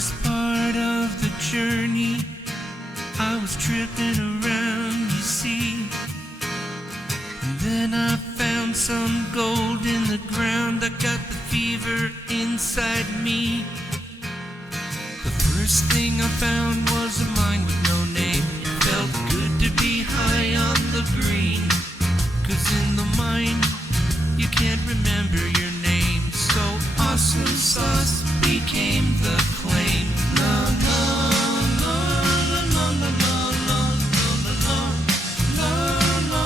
first part of the journey, I was tripping around, you see. And then I found some gold in the ground. I got the fever inside me. The first thing I found was a mine with no name. It felt good to be high on the green, 'cause in the mine you can't remember your name. So awesome sauce became the claim. La la la la la la la la la la la la la.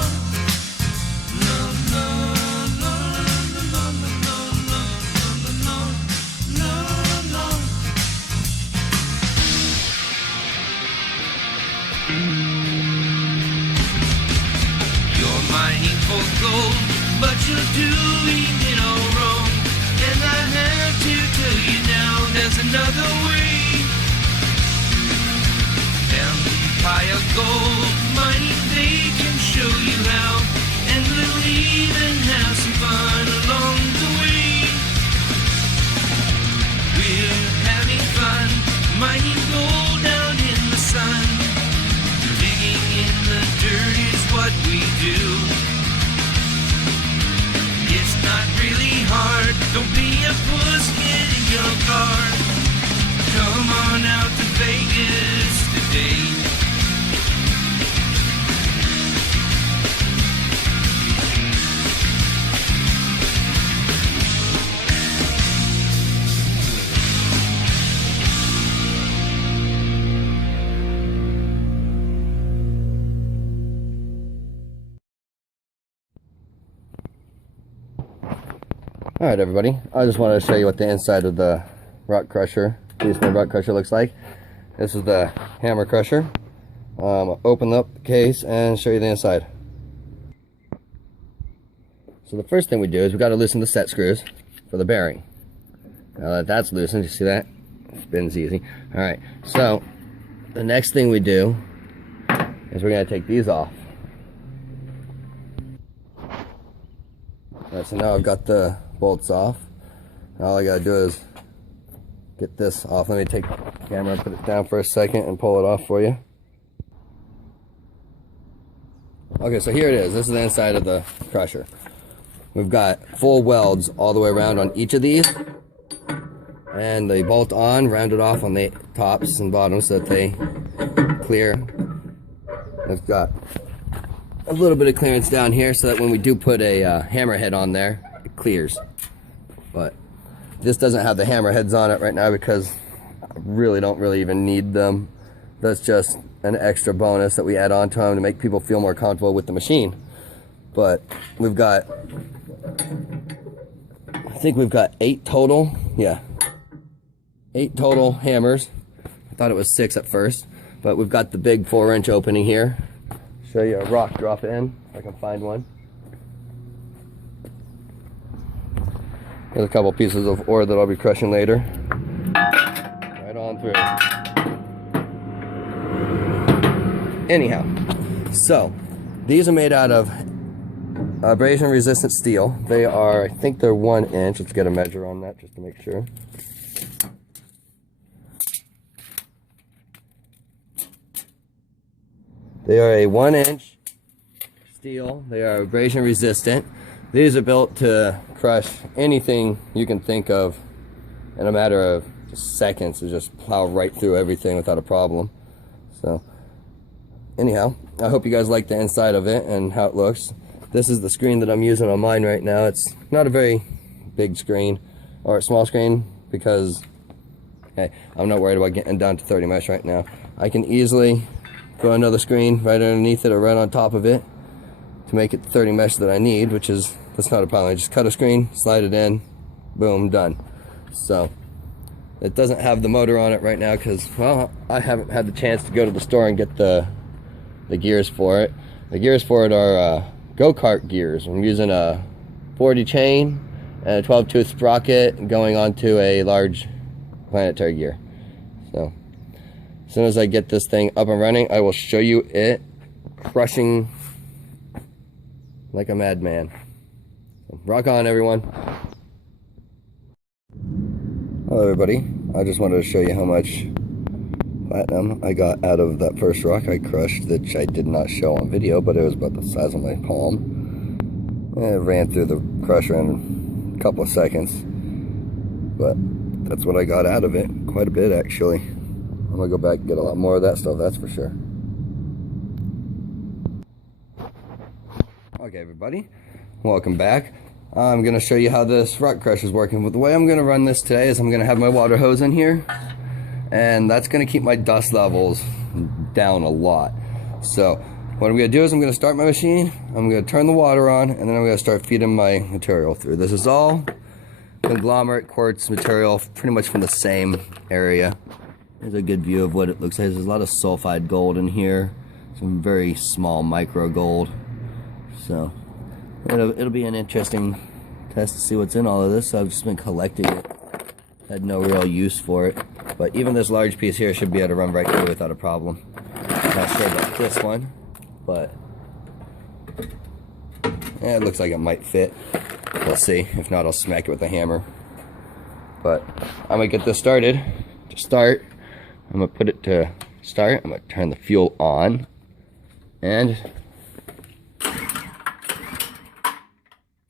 You're mining for gold, but you're doing it all wrong. And I have to tell you now, there's another way. Empire Gold Mining, they can show you how, and we'll even have some fun along the way. We're having fun mining gold down in the sun. Digging in the dirt is what we do. It's not really hard, don't be a puss, get in your car. Come on out to Vegas today. Alright everybody, I just wanted to show you what the inside of the rock crusher, Greenman rock crusher looks like. This is the hammer crusher. Open up the case and show you the inside. So the first thing we do is we got to loosen the set screws for the bearing. Now that that's loosened, you see that? It spins easy. Alright, so the next thing we do is we're going to take these off. Alright, so now I've got the bolts off. All I gotta do is get this off. Let me take the camera, put it down for a second and pull it off for you. Okay, so here it is. This is the inside of the crusher. We've got full welds all the way around on each of these, and the bolt on rounded off on the tops and bottoms so that they clear. It's got a little bit of clearance down here so that when we do put a hammerhead on there, it clears. But this doesn't have the hammerheads on it right now because I don't really even need them. That's just an extra bonus that we add on to them to make people feel more comfortable with the machine. But we've got, I think we've got 8 total. Yeah, 8 total hammers. I thought it was 6 at first, but we've got the big 4-inch opening here. Show you a rock drop in, if I can find one. There's a couple pieces of ore that I'll be crushing later. Right on through. Anyhow, so these are made out of abrasion resistant steel. They are, I think they're 1 inch. Let's get a measure on that just to make sure. They are a 1-inch steel. They are abrasion resistant. These are built to crush anything you can think of in a matter of just seconds, to just plow right through everything without a problem. So anyhow, I hope you guys like the inside of it and how it looks. This is the screen that I'm using on mine right now. It's not a very big screen or a small screen because, hey, I'm not worried about getting down to 30 mesh right now. I can easily put another screen right underneath it or right on top of it to make it 30 mesh that I need, which is, that's not a problem. I just cut a screen, slide it in, boom, done. So it doesn't have the motor on it right now because, well, I haven't had the chance to go to the store and get the gears for it. The gears for it are go-kart gears. I'm using a 40 chain and a 12-tooth sprocket going onto a large planetary gear. So as soon as I get this thing up and running, I will show you it crushing like a madman. So rock on, everyone. Hello everybody. I just wanted to show you how much platinum I got out of that first rock I crushed, which I did not show on video, but it was about the size of my palm. It ran through the crusher in a couple of seconds, but that's what I got out of it. Quite a bit, actually. I'm gonna go back and get a lot more of that stuff, that's for sure. Okay, everybody, welcome back. I'm gonna show you how this rock crusher is working. But the way I'm gonna run this today is I'm gonna have my water hose in here, and that's gonna keep my dust levels down a lot. So what I'm gonna do is I'm gonna start my machine, I'm gonna turn the water on, and then I'm gonna start feeding my material through. This is all conglomerate quartz material, pretty much from the same area. Here's a good view of what it looks like. There's a lot of sulfide gold in here, some very small micro gold. So it'll be an interesting test to see what's in all of this. I've just been collecting it. Had no real use for it, but even this large piece here should be able to run right through without a problem. Not sure about this one, but yeah, it looks like it might fit. We'll see. If not, I'll smack it with a hammer. But I'm gonna get this started. To start, I'm gonna put it to start. I'm gonna turn the fuel on and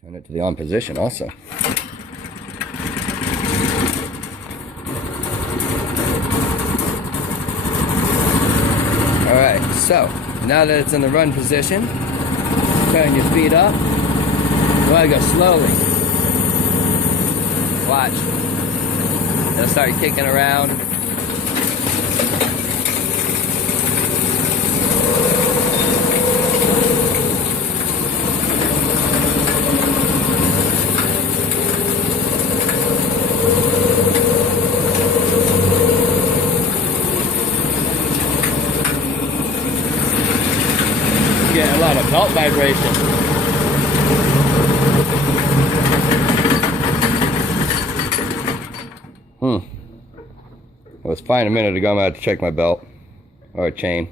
turn it to the on position also. Alright, so now that it's in the run position, turn your feet up. You want to go slowly. Watch. It'll start kicking around. Getting a lot of belt vibration. It was fine a minute ago. I'm gonna have to check my belt or a chain.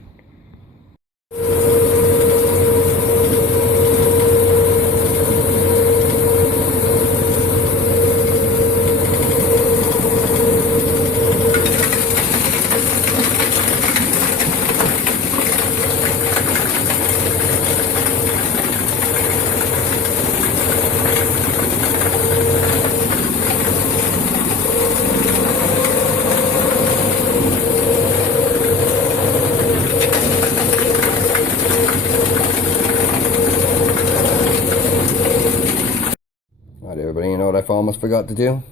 Everybody, you know what I almost forgot to do?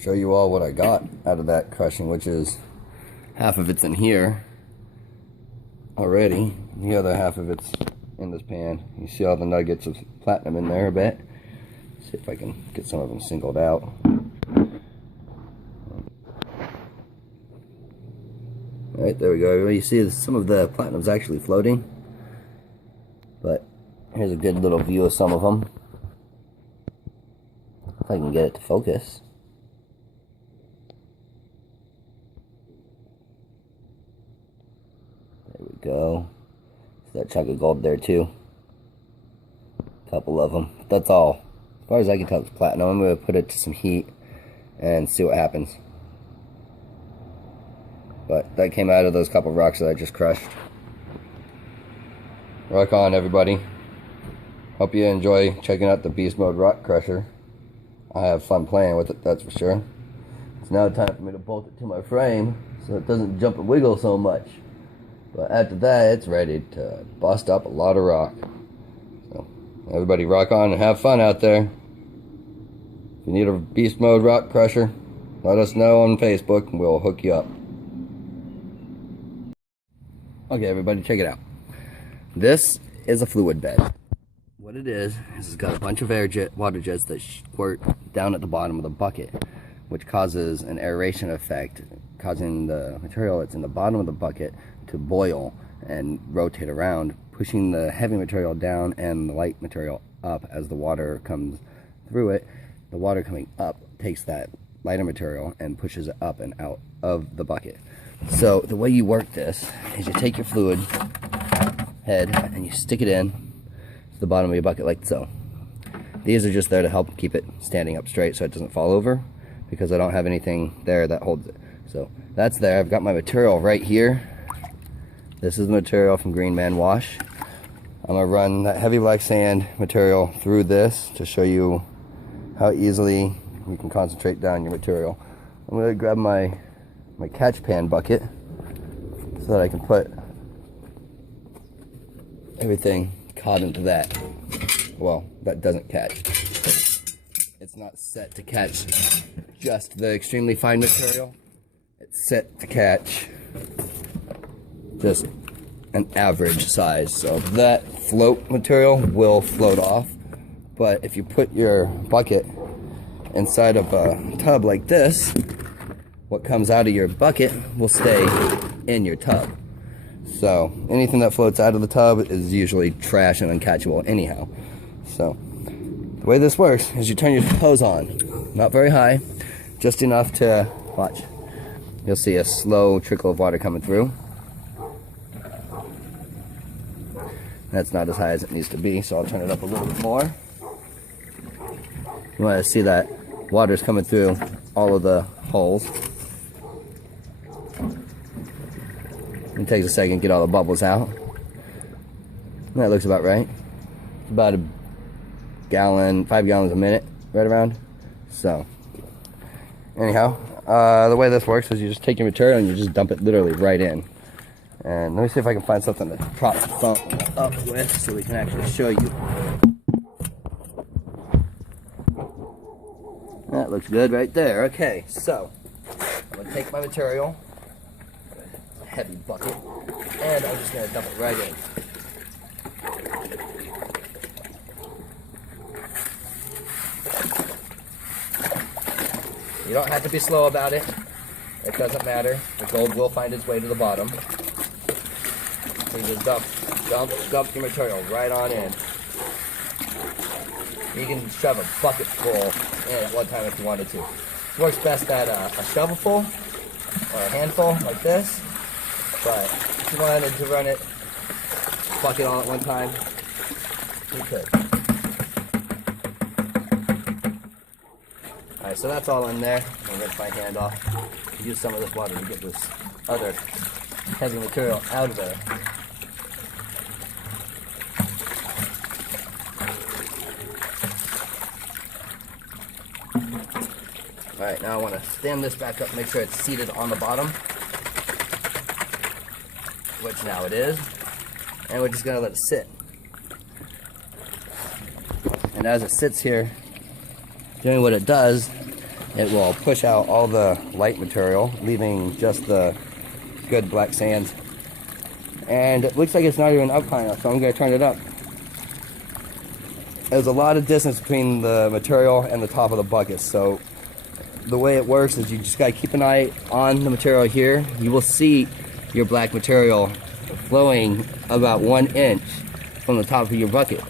Show you all what I got out of that crushing, which is half of it's in here already. The other half of it's in this pan. You see all the nuggets of platinum in there a bit. See if I can get some of them singled out. Alright, there we go. You see some of the platinum's actually floating. But here's a good little view of some of them. If I can get it to focus. There we go. See that chunk of gold there too. A couple of them. That's all. As far as I can tell, it's platinum. I'm going to put it to some heat and see what happens. But that came out of those couple rocks that I just crushed. Rock on, everybody. Hope you enjoy checking out the Beast Mode Rock Crusher. I have fun playing with it, that's for sure. It's now time for me to bolt it to my frame so it doesn't jump and wiggle so much. But after that, it's ready to bust up a lot of rock. So, everybody rock on and have fun out there. If you need a Beast Mode Rock Crusher, let us know on Facebook and we'll hook you up. Okay, everybody, check it out. This is a fluid bed. What it is it's got a bunch of water jets that squirt down at the bottom of the bucket, which causes an aeration effect, causing the material that's in the bottom of the bucket to boil and rotate around, pushing the heavy material down and the light material up as the water comes through it. The water coming up takes that lighter material and pushes it up and out of the bucket. So the way you work this is you take your fluid head and you stick it in to the bottom of your bucket like so. These are just there to help keep it standing up straight so it doesn't fall over, because I don't have anything there that holds it. So that's there. I've got my material right here. This is the material from Greenman wash. I'm gonna run that heavy black sand material through this to show you how easily you can concentrate down your material. I'm gonna grab my catch pan bucket so that I can put everything caught into that. Well, that doesn't catch. It's not set to catch just the extremely fine material. It's set to catch just an average size. So that float material will float off. But if you put your bucket inside of a tub like this, what comes out of your bucket will stay in your tub. So anything that floats out of the tub is usually trash and uncatchable anyhow. So the way this works is you turn your hose on, not very high, just enough to, watch, you'll see a slow trickle of water coming through. That's not as high as it needs to be, so I'll turn it up a little bit more. You want to see that water's coming through all of the holes. It takes a second to get all the bubbles out. That looks about right. About a gallon, 5 gallons a minute, right around. So, anyhow, the way this works is you just take your material and you just dump it literally right in. And let me see if I can find something to prop the phone up with so we can actually show you. That looks good right there. Okay, so I'm going to take my material, a heavy bucket, and I'm just going to dump it right in. You don't have to be slow about it. It doesn't matter. The gold will find its way to the bottom. So you just dump your material right on in. You can shove a bucket full in at one time if you wanted to. It works best at a shovelful or a handful like this. But if you wanted to run it bucket all at one time, you could. Alright, so that's all in there. I'm going to rinse my hand off. Use some of this water to get this other heavy material out of there. Alright, now I want to stand this back up, make sure it's seated on the bottom, which now it is, and we're just going to let it sit. And as it sits here, doing what it does, it will push out all the light material, leaving just the good black sands. And it looks like it's not even up high enough, so I'm going to turn it up. There's a lot of distance between the material and the top of the bucket, so the way it works is you just got to keep an eye on the material here. You will see your black material flowing about 1 inch from the top of your bucket.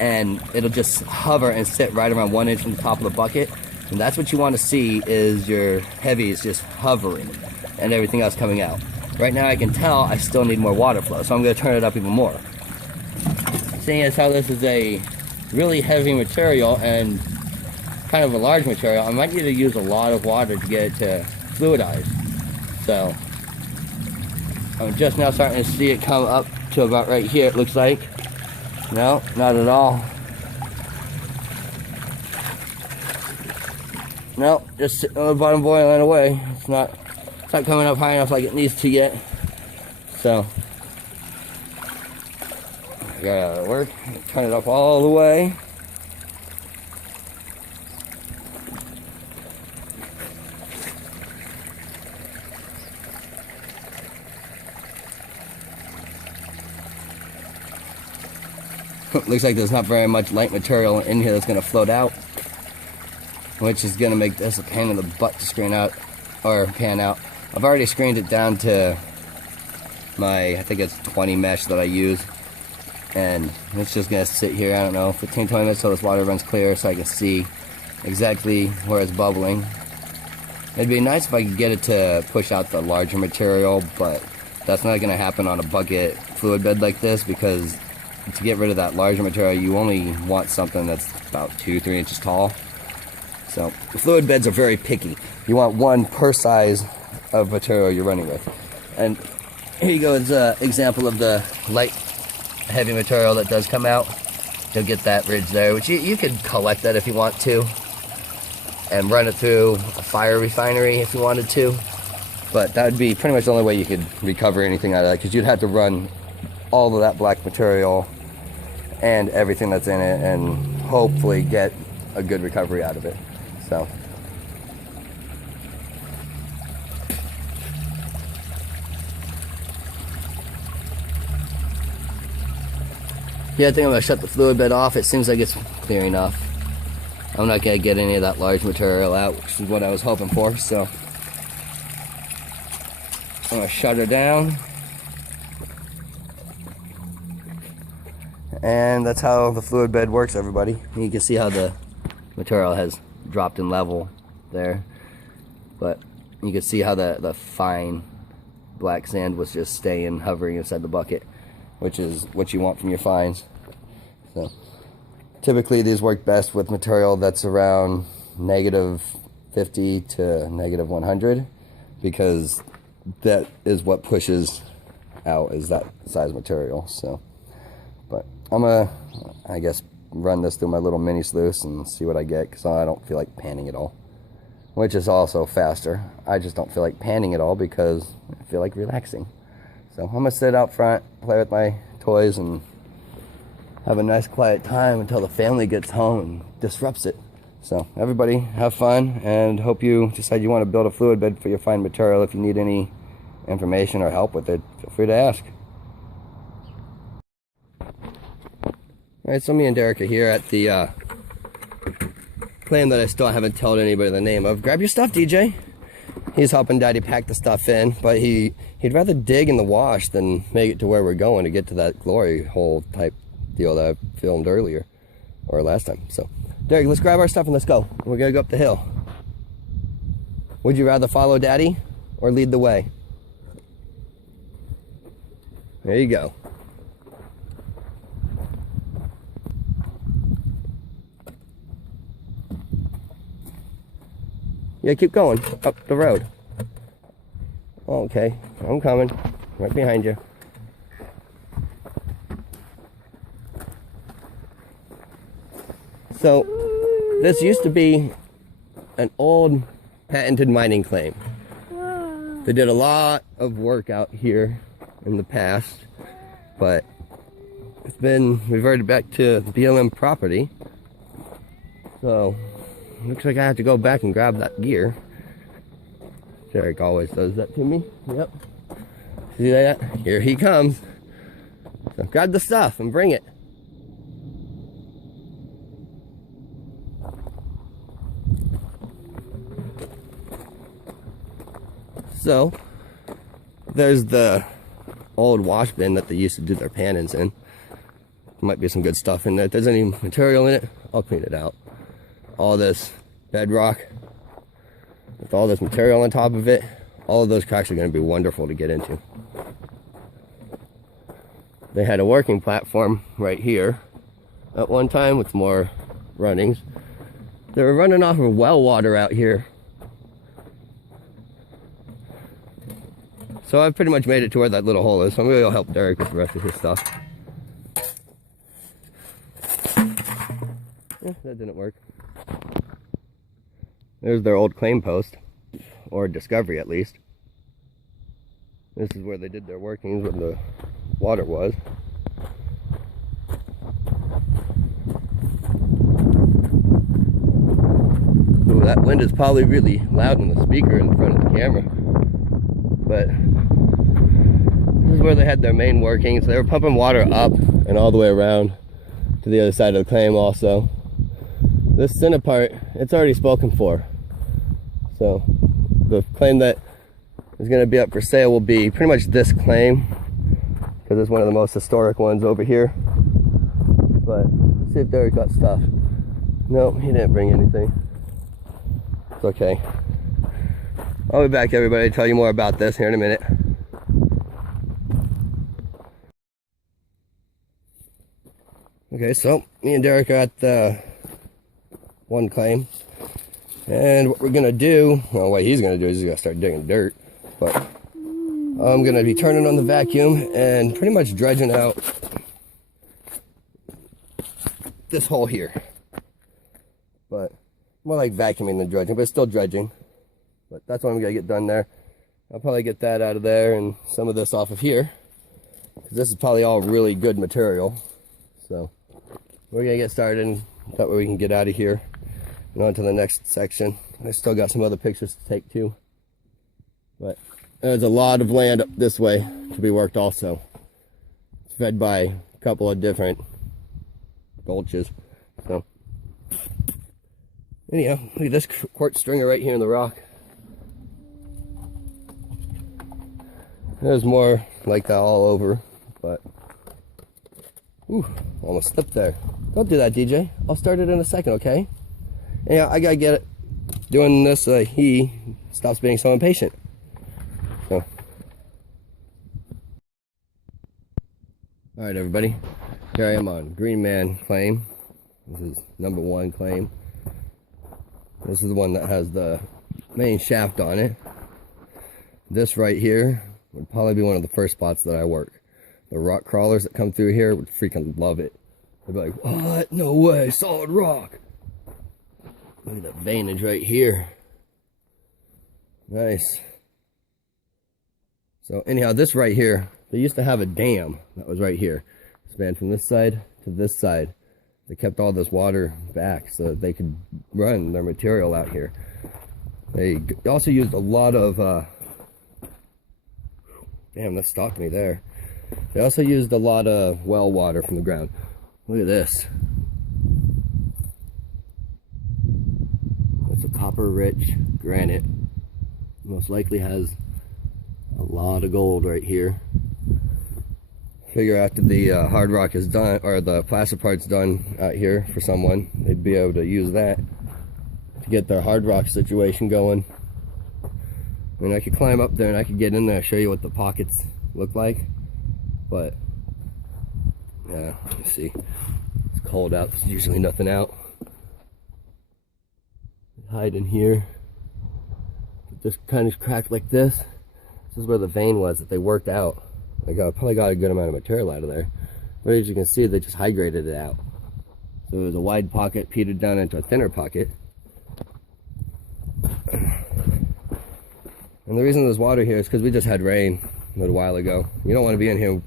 And it'll just hover and sit right around 1 inch from the top of the bucket. And that's what you want to see, is your heavy is just hovering and everything else coming out. Right now I can tell I still need more water flow, so I'm going to turn it up even more. Seeing as how this is a really heavy material and kind of a large material, I might need to use a lot of water to get it to fluidize. So I'm just now starting to see it come up to about right here, it looks like. No, not at all. No, just sitting on the bottom boiling away. It's not coming up high enough like it needs to yet. So I gotta work, turn it up all the way. Looks like there's not very much light material in here that's going to float out, which is going to make this a pain in the butt to screen out, or pan out. I've already screened it down to my, I think it's 20 mesh that I use, and it's just going to sit here, I don't know, 15-20 minutes till this water runs clear so I can see exactly where it's bubbling. It'd be nice if I could get it to push out the larger material, but that's not going to happen on a bucket fluid bed like this, because to get rid of that larger material, you only want something that's about 2-3 inches tall. So the fluid beds are very picky. You want one per size of material you're running with. And here you go, it's an example of the light heavy material that does come out. You'll get that ridge there, which you could collect that if you want to and run it through a fire refinery if you wanted to. But that would be pretty much the only way you could recover anything out of that, because you'd have to run all of that black material and everything that's in it and hopefully get a good recovery out of it. So yeah, I think I'm gonna shut the fluid bed off. It seems like it's clear enough. I'm not gonna get any of that large material out, which is what I was hoping for. So I'm gonna shut her down. And that's how the fluid bed works, everybody. You can see how the material has dropped in level there. But you can see how the fine black sand was just staying, hovering inside the bucket, which is what you want from your fines. So typically these work best with material that's around -50 to -100, because that is what pushes out, is that size material. So, but I'm gonna, I guess, run this through my little mini sluice and see what I get, because I don't feel like panning it all, which is also faster. I just don't feel like panning it all because I feel like relaxing. So I'm gonna sit out front, play with my toys, and have a nice quiet time until the family gets home and disrupts it. So everybody have fun, and hope you decide you want to build a fluid bed for your fine material. If you need any information or help with it, feel free to ask. Alright, so me and Derek are here at the claim that I still haven't told anybody the name of. Grab your stuff, DJ. He's helping Daddy pack the stuff in, but he'd rather dig in the wash than make it to where we're going to get to that glory hole type deal that I filmed earlier, or last time. So, Derek, let's grab our stuff and let's go. We're gonna go up the hill. Would you rather follow Daddy or lead the way? There you go. Yeah, keep going up the road. Okay, I'm coming. Right behind you. So, this used to be an old patented mining claim. They did a lot of work out here in the past, but it's been reverted back to BLM property. So, looks like I have to go back and grab that gear. Derek always does that to me. Yep. See that? Here he comes. So grab the stuff and bring it. So, there's the old wash bin that they used to do their pannings in. Might be some good stuff in there. If there's any material in it, I'll clean it out. All this bedrock with all this material on top of it, all of those cracks are going to be wonderful to get into. They had a working platform right here at one time with more runnings. They were running off of well water out here. So I've pretty much made it to where that little hole is, so maybe I'll help Derek with the rest of his stuff. Yeah, that didn't work. There's their old claim post, or discovery at least. This is where they did their workings when the water was. Ooh, that wind is probably really loud in the speaker in front of the camera. But this is where they had their main workings. They were pumping water up and all the way around to the other side of the claim also. This center part, it's already spoken for. So the claim that is going to be up for sale will be pretty much this claim, because it's one of the most historic ones over here. But let's see if Derek got stuff. Nope, he didn't bring anything. It's okay. I'll be back, everybody, to tell you more about this here in a minute. Okay, so me and Derek are at the one claim. And what we're gonna do, well, what he's gonna do is he's gonna start digging dirt. But I'm gonna be turning on the vacuum and pretty much dredging out this hole here. But more like vacuuming than dredging, but it's still dredging. But that's what I'm gonna get done there. I'll probably get that out of there and some of this off of here. This is probably all really good material. So we're gonna get started, and that way we can get out of here and on to the next section. I still got some other pictures to take too. But there's a lot of land up this way to be worked also. It's fed by a couple of different gulches. So anyhow, look at this quartz stringer right here in the rock. There's more like that all over, but almost slipped there. Don't do that, DJ. I'll start it in a second, okay? Yeah, I gotta get it. Doing this, he stops being so impatient. So, all right, everybody. Here I am on Greenman claim. This is number 1 claim. This is the one that has the main shaft on it. This right here would probably be one of the first spots that I work. The rock crawlers that come through here would freaking love it. They'd be like, what? No way, solid rock. Look at that veinage right here. Nice. So anyhow, this right here, they used to have a dam that was right here. It spanned from this side to this side. They kept all this water back so that they could run their material out here. They also used a lot of, damn, that stopped me there. They also used a lot of well water from the ground. Look at this. It's a copper-rich granite. Most likely has a lot of gold right here. Figure after the hard rock is done, or the plaster part's done out here for someone, they'd be able to use that to get their hard rock situation going. And I could climb up there and I could get in there and show you what the pockets look like. But yeah, let's see. It's cold out. There's usually nothing out. Hide in here. Just kind of cracked like this. This is where the vein was that they worked out. I probably got a good amount of material out of there. But as you can see, they just hydrated it out. So it was a wide pocket peated down into a thinner pocket. And the reason there's water here is because we just had rain a little while ago. You don't want to be in here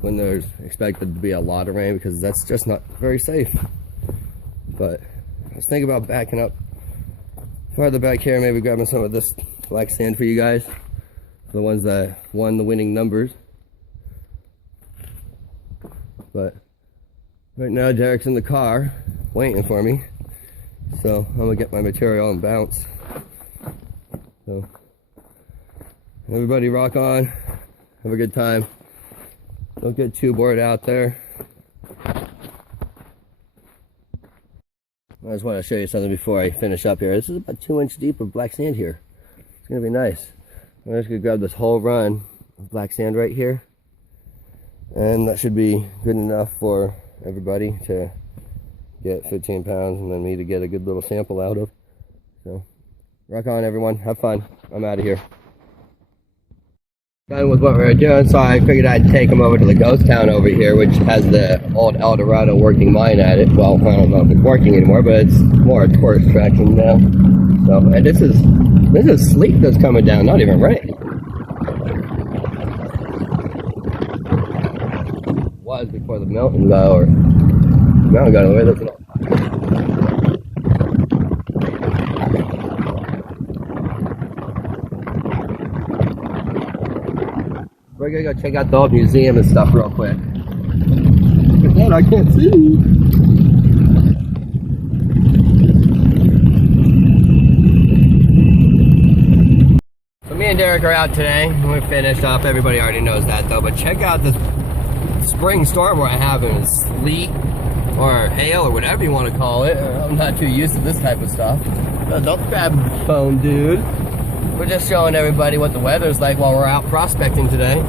when there's expected to be a lot of rain, because that's just not very safe. But I was thinking about backing up farther back here, maybe grabbing some of this black sand for you guys, the ones that won the winning numbers. But right now Derek's in the car waiting for me, so I'm gonna get my material and bounce. So everybody rock on, have a good time, don't get too bored out there. I just want to show you something before I finish up here. This is about 2 inches deep of black sand here. It's gonna be nice. I'm just gonna grab this whole run of black sand right here, and that should be good enough for everybody to get 15 pounds and then me to get a good little sample out of. So rock on, everyone, have fun. I'm out of here. Done with what we were doing, so I figured I'd take them over to the ghost town over here, which has the old El Dorado working mine at it. Well, I don't know if it's working anymore, but it's more a tourist attraction now. So, and this is sleet that's coming down, not even rain. It was before the mountain got away. That's enough. We're gonna go check out the old museum and stuff real quick. Man, I can't see. So me and Derek are out today. We finished up. Everybody already knows that though. But check out this spring storm we're having. Sleet or hail or whatever you want to call it. I'm not too used to this type of stuff. Don't grab the phone, dude. We're just showing everybody what the weather's like while we're out prospecting today.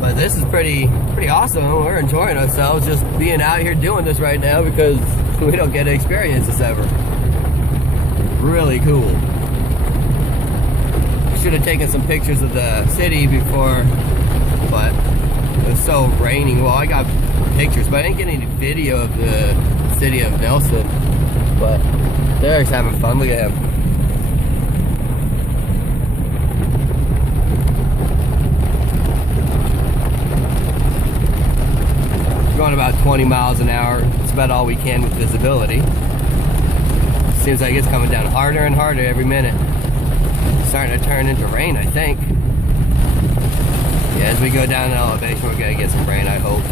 But this is pretty awesome. We're enjoying ourselves just being out here doing this right now, because we don't get to experience this ever. really cool. I should have taken some pictures of the city before, but it was so raining. Well, I got pictures, but I didn't get any video of the city of Nelson. But Derek's having fun. Look at him. Going about 20 miles an hour. It's about all we can with visibility. Seems like it's coming down harder and harder every minute. Starting to turn into rain, I think. Yeah, as we go down the elevation, we're gonna get some rain, I hope.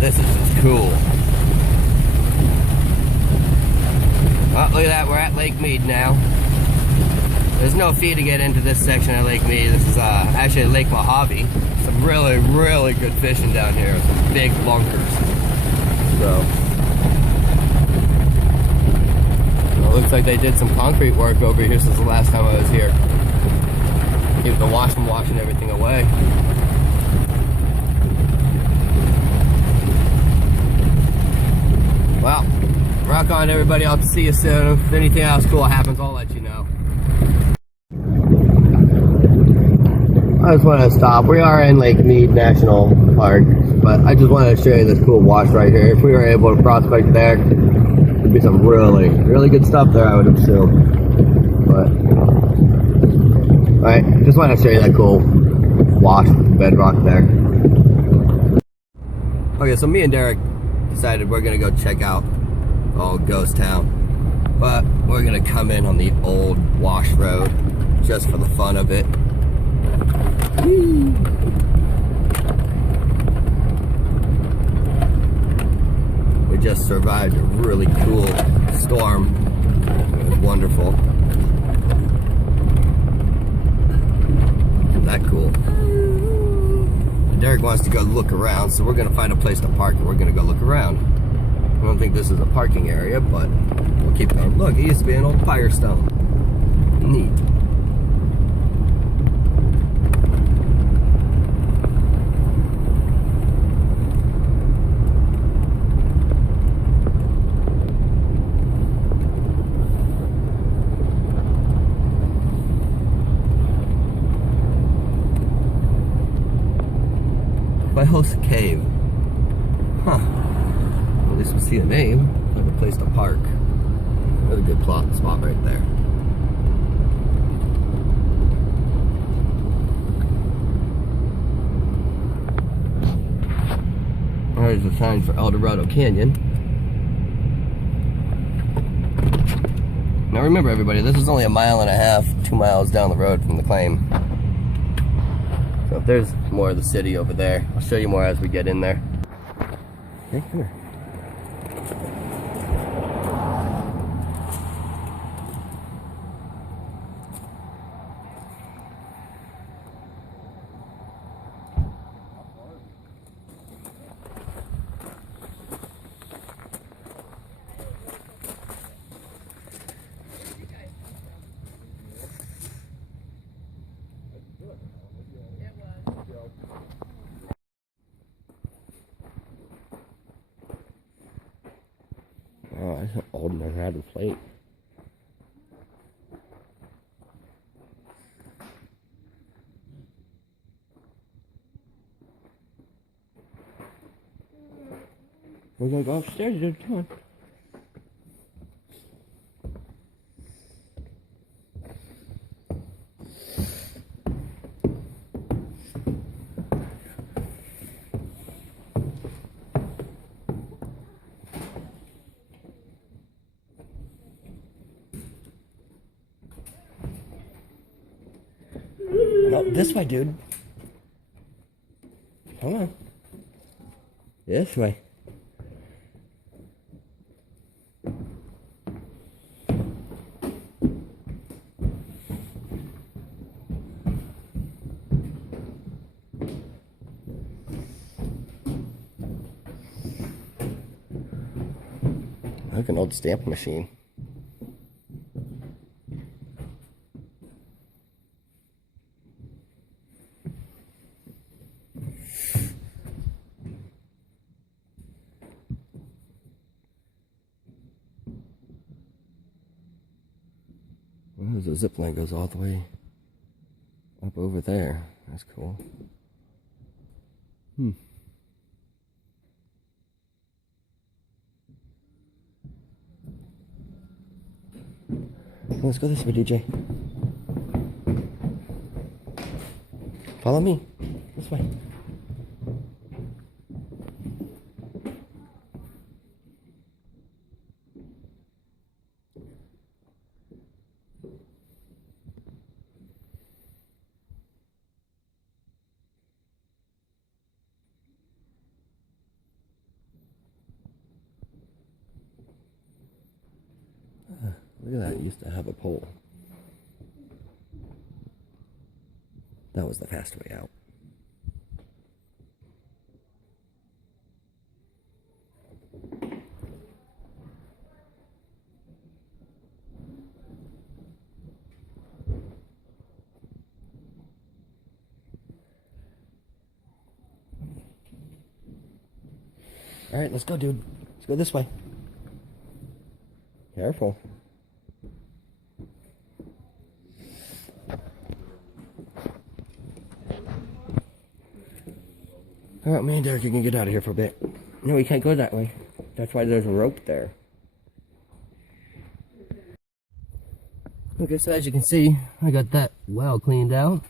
This is just cool. Oh, look at that, we're at Lake Mead now. There's no fee to get into this section of Lake Mead. This is actually Lake Mojave. Some really, really good fishing down here. Some big lunkers. So, well, it looks like they did some concrete work over here since the last time I was here. Keep the wash from washing everything away. Well, rock on everybody. I'll see you soon. If anything else cool happens, I'll let you know. I just want to stop. We are in Lake Mead National Park, but I just wanted to show you this cool wash right here. If we were able to prospect there, there'd be some really, really good stuff there, I would assume. But, alright, just wanted to show you that cool wash bedrock there. Okay, so me and Derek decided we're going to go check out the old ghost town. But we're going to come in on the old wash road just for the fun of it. We just survived a really cool storm. It was wonderful. Isn't that cool? Derek wants to go look around, so we're gonna find a place to park and we're gonna go look around. I don't think this is a parking area, but we'll keep going. Look, it used to be an old Firestone. Neat. By Host Cave. Huh. Well, at least we see a name. Have a place to park. Another good spot right there. There's a sign for El Dorado Canyon. Now remember everybody, this is only 1.5 miles, 2 miles down the road from the claim. So if there's more of the city over there, I'll show you more as we get in there. Hey, come here. Oh, that's an old Nevada plate. We're gonna go upstairs, dude. Come on. No, this way, dude. Come on. This way. Like an old stamp machine. There's a zip line goes all the way up over there. That's cool. Let's go this way, DJ. Follow me. This way. Look at that, it used to have a pole. That was the fast way out. All right, let's go, dude. Let's go this way. Careful. All right, me and Derek, you can get out of here for a bit. No, we can't go that way. That's why there's a rope there. Okay, so as you can see, I got that well cleaned out.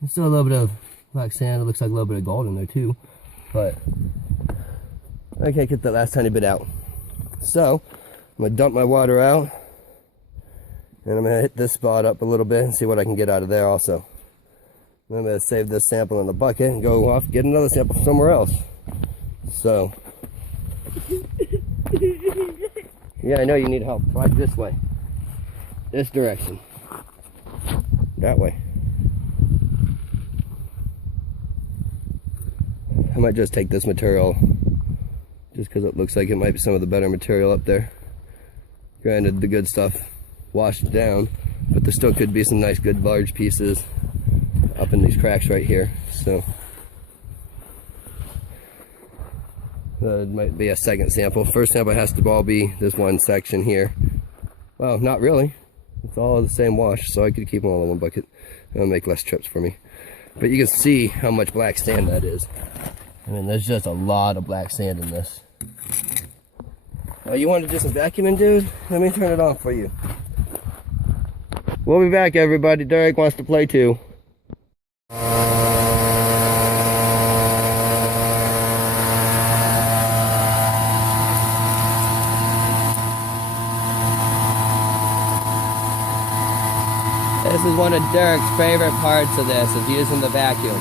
There's still a little bit of black sand. It looks like a little bit of gold in there too. But I can't get that last tiny bit out. So, I'm going to dump my water out. And I'm going to hit this spot up a little bit and see what I can get out of there also. I'm going to save this sample in the bucket and go off get another sample somewhere else. So, yeah, I know you need help. Right this way. This direction. That way. I might just take this material just because it looks like it might be some of the better material up there. Granted, the good stuff washed down, but there still could be some nice good large pieces up in these cracks right here. So that might be a second sample. First sample has to all be this one section here. Well, not really. It's all the same wash, so I could keep them all in one bucket. It'll make less trips for me. But you can see how much black sand that is. I mean, there's just a lot of black sand in this. Oh, you want to do some vacuuming, dude? Let me turn it on for you. We'll be back, everybody. Derek wants to play too. This is one of Derek's favorite parts of this, is using the vacuum.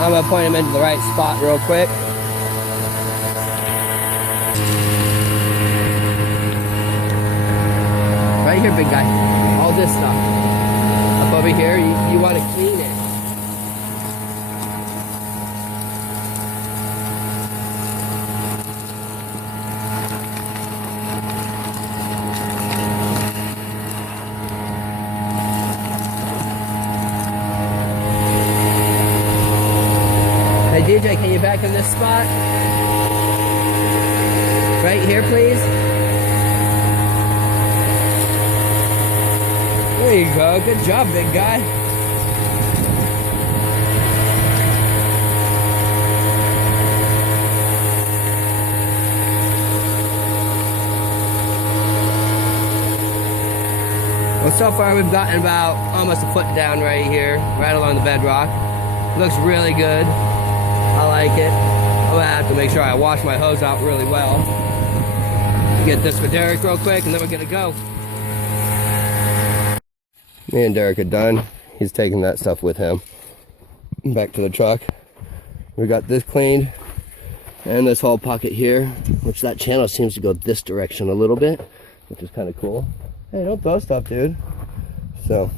I'm going to point him into the right spot real quick. Right here, big guy. All this stuff. Up over here, you want to clean it. Hey DJ, can you back in this spot? Right here, please. There you go. Good job, big guy. Well, so far we've gotten about almost a foot down right here, right along the bedrock. Looks really good. I like it. I'm gonna have to make sure I wash my hose out really well. Get this for Derek real quick, and then we're gonna go. Me and Derek are done. He's taking that stuff with him back to the truck. We got this cleaned and this whole pocket here, which that channel seems to go this direction a little bit, which is kind of cool. Hey, don't throw stuff, dude. So,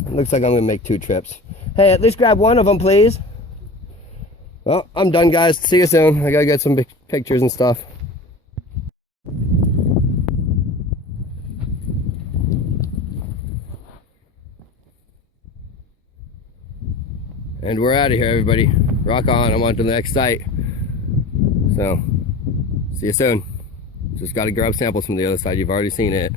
it looks like I'm gonna make 2 trips. Hey, at least grab one of them, please. Well, I'm done, guys. See you soon. I gotta get some pictures and stuff. And we're out of here, everybody. Rock on. I'm on to the next site. So, see you soon. Just got to grab samples from the other side. You've already seen it.